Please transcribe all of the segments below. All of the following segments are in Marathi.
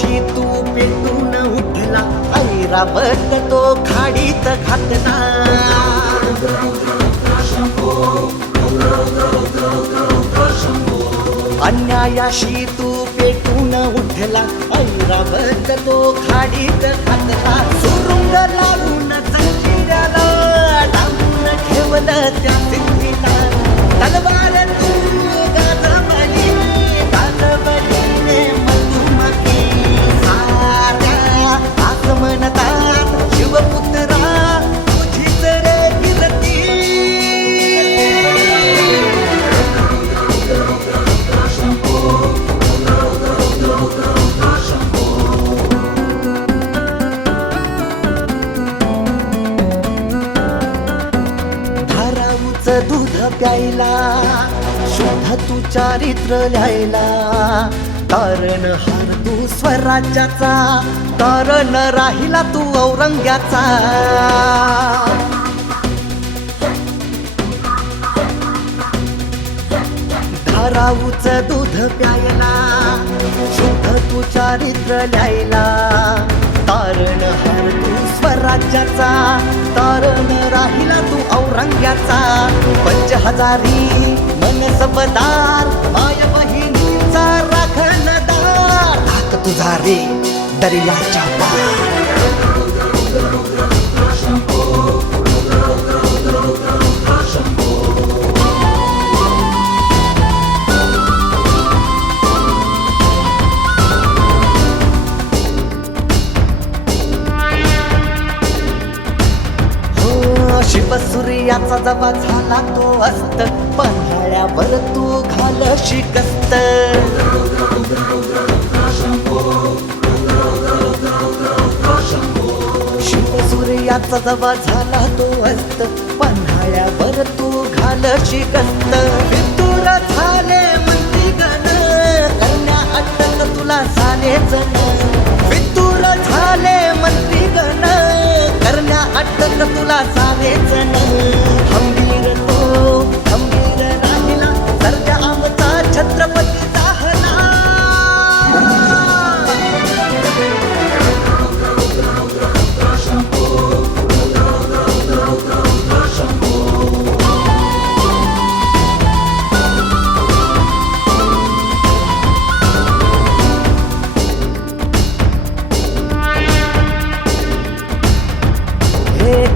अन्यायाशी तू पेटून उठला, ऐरावत तो खाडीत घातला. अन्यायाशी तू पेटून उठला, ऐरावत तो खाडीत घातला. सुरुंग लावून जंजिराला डांबून ठेवलं त्या सिद्धीला. तलवार तू गाजवली, गाजवली मधुमती. साऱ्या आसमनतात शिवपुत्रा तुझीच रे कीर्ती. धाराऊचं दूध प्यायला, शुद्ध तू चारित्र ल्यायला. तारण हार तू स्वराज्याचा, तारण राहिला तू औरंग्याचा. धाराऊचं दूध प्यायला, शुद्ध तू चारित्र ल्यायला. तारण हार तू स्वराज्याचा, तारण राहिला तू औरंग्याचा. पंचहजारी मनसबदार, माय बहिणीचा राखणदार. धाक तुझा रे दर्याच्या पार. शिवसूर्याचा जवा झाला तो अस्त, पन्हाळ्यावर तू घाल शिकस्त. शिवसूर्याचा जवा झाला तो अस्त, पन्हाळ्यावर तू घाल शिकस्त. विदूर झाले मंत्री गण, कन्या अटक तुला झाले जण. विदूर झाले मंत्री गण, करण्या अटक तुला सावेच न. खंबीर तो खंबीर राहिला, सर्जा आमचा छत्रपती जाहला.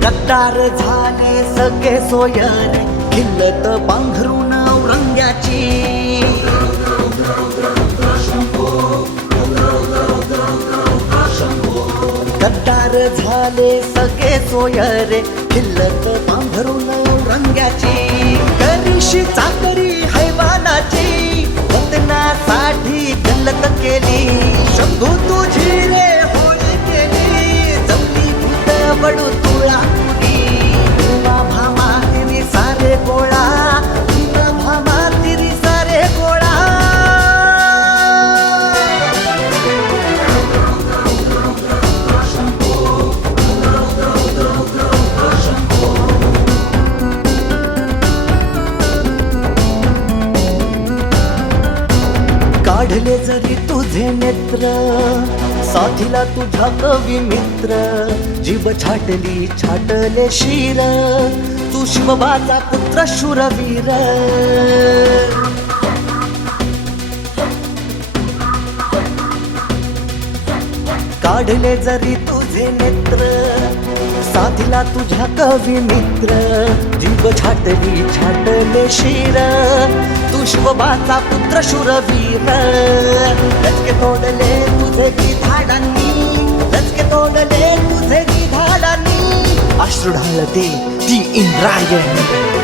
गद्दार झाले सगळे सोयरे, खिल्लत पांघरून औरंग्याची. गद्दार झाले सगळे सोयरे, खिल्लत पांघरून औरंग्याची. करीशी चाकरी हैवानाची, वतनासाठी गल्लत केली. शंभू तुझी रे होळी केली, जमली भूत बडू तुळा. भामा तिरी सारे गोळा, भामा तिरी सारे गोळा. काढले जरी तुझे नेत्र, साथीला तुझा कवी मित्र. जीभ छाटली छाटले शिर, तू शिवबाचा पुत्र शूरवीर. काढले जरी तुझे नेत्र, साथीला तुझ्या कवी मित्र. जीभ छाटली छाटले शिर, तू शिवबाचा पुत्र शूरवीर. लचके तोडले तुझे गिधाडांनी, लचके तोडले तुझे गिधाडांनी. अश्रू ढाळते ती इंद्रायणी.